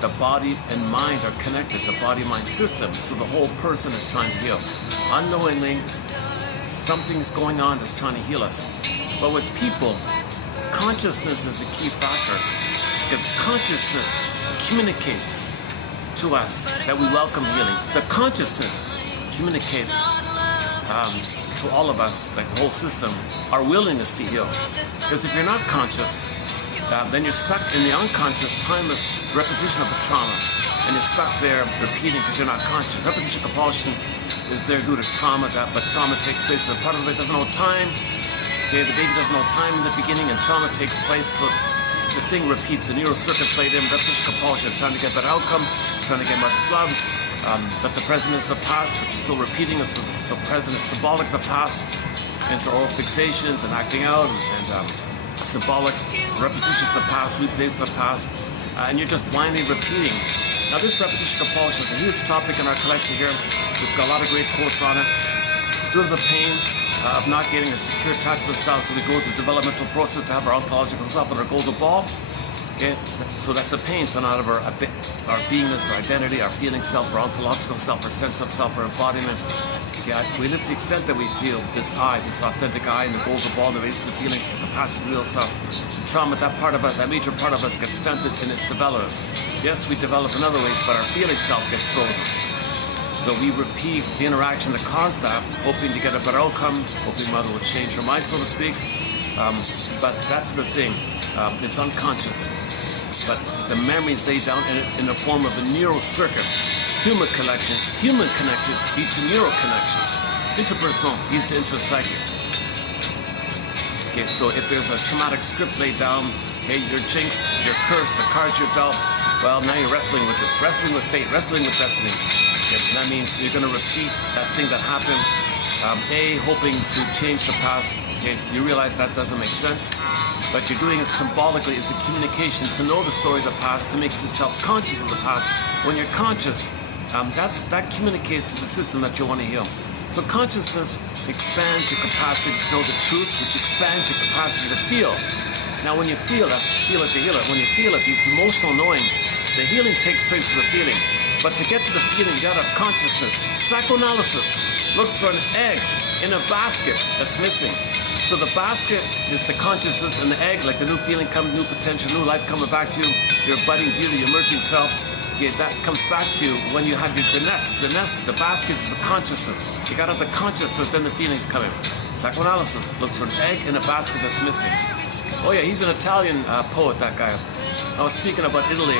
The body and mind are connected, the body-mind system. So the whole person is trying to heal. Unknowingly, something's going on that's trying to heal us. But with people, consciousness is the key factor, because consciousness communicates to us that we welcome healing. The consciousness communicates to all of us, the whole system, our willingness to heal. Because if you're not conscious, then you're stuck in the unconscious, timeless repetition of the trauma. And you're stuck there repeating because you're not conscious. Repetition compulsion is there due to trauma, but trauma takes place. The part of it doesn't know time. Okay, the baby doesn't know time in the beginning, and trauma takes place. So the thing repeats. The neural circuits laid in. Repetition compulsion, trying to get that outcome, trying to get mother's love. But the present is the past, but you're still repeating it. So present is symbolic, the past. Intraoral fixations and acting out, and symbolic repetitions of the past, replays of the past, and you're just blindly repeating. Now this repetition compulsion is a huge topic in our collection here. We've got a lot of great quotes on it. Due to the pain of not getting a secure attachment style, so we go through the developmental process to have our ontological self and our golden ball. Okay, so that's a pain to out of our beingness, our identity, our feeling self, our ontological self, our sense of self, our embodiment. Yeah, we live to the extent that we feel this I, this authentic I, and the golden ball that relates to feelings, the capacity, real self. Trauma, that part of us, that major part of us gets stunted in its development. Yes, we develop in other ways, but our feeling self gets frozen. So we repeat the interaction that caused that, hoping to get a better outcome, hoping mother will change her mind, so to speak. But that's the thing. It's unconscious. But the memories lay down in the form of a neural circuit. Human connections lead to neural connections. Interpersonal leads to intrapsychic. Okay, so if there's a traumatic script laid down, hey, you're jinxed, you're cursed, the cards you're dealt, well, now you're wrestling with this, wrestling with fate, wrestling with destiny. Okay, that means you're going to repeat that thing that happened, hoping to change the past. Okay, you realize that doesn't make sense, but you're doing it symbolically as a communication to know the story of the past, to make yourself conscious of the past. When you're conscious, that communicates to the system that you want to heal. So consciousness expands your capacity to know the truth, which expands your capacity to feel. Now when you feel, that's feel it to heal it. When you feel it, this emotional knowing, the healing takes place with the feeling. But to get to the feeling, you gotta have consciousness. Psychoanalysis looks for an egg in a basket that's missing. So the basket is the consciousness, and the egg, like the new feeling coming, new potential, new life coming back to you, your budding beauty, emerging self. Okay, that comes back to you when you have the nest. The basket is the consciousness. You gotta have the consciousness, then the feelings come in. Psychoanalysis looks for an egg in a basket that's missing. Oh yeah, he's an Italian poet, that guy. I was speaking about Italy.